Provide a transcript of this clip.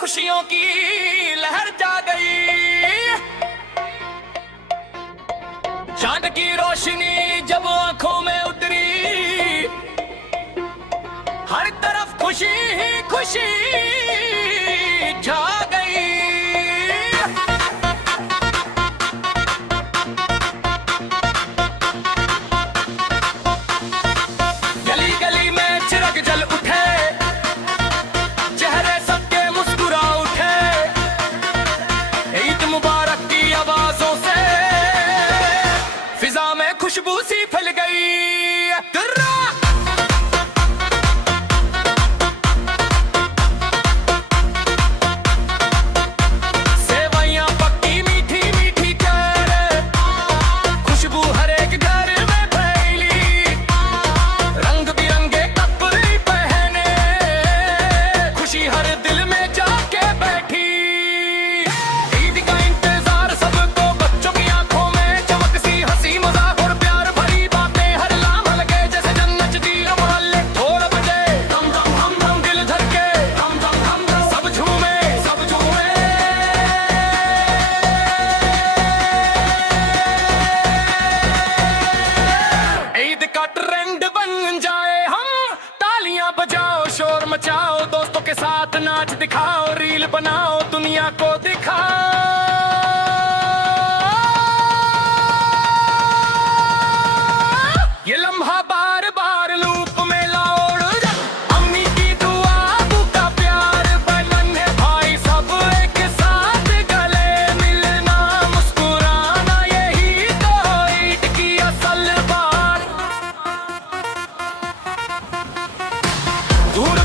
खुशियों की लहर जा गई। चांद की रोशनी जब आंखों में उतरी, हर तरफ खुशी ही खुशी छा गई। गली गली में चिराग जल उठे, चेहरे सबके मुस्कुरा उठे। ईद मुबारक की आवाजों से फिजा में खुशबू सी फैल गई। ट्रेंड बन जाए हम, तालियां बजाओ, शोर मचाओ, दोस्तों के साथ नाच दिखाओ, रील बनाओ, दुनिया को दिखाओ। ये लम्हा बार बार लूप में लाओ। अम्मी की दुआ, अबू का प्यार, बहन है भाई सब एक साथ गले मिलना, मुस्कुराना, यही तो ईद की असल बात। दूर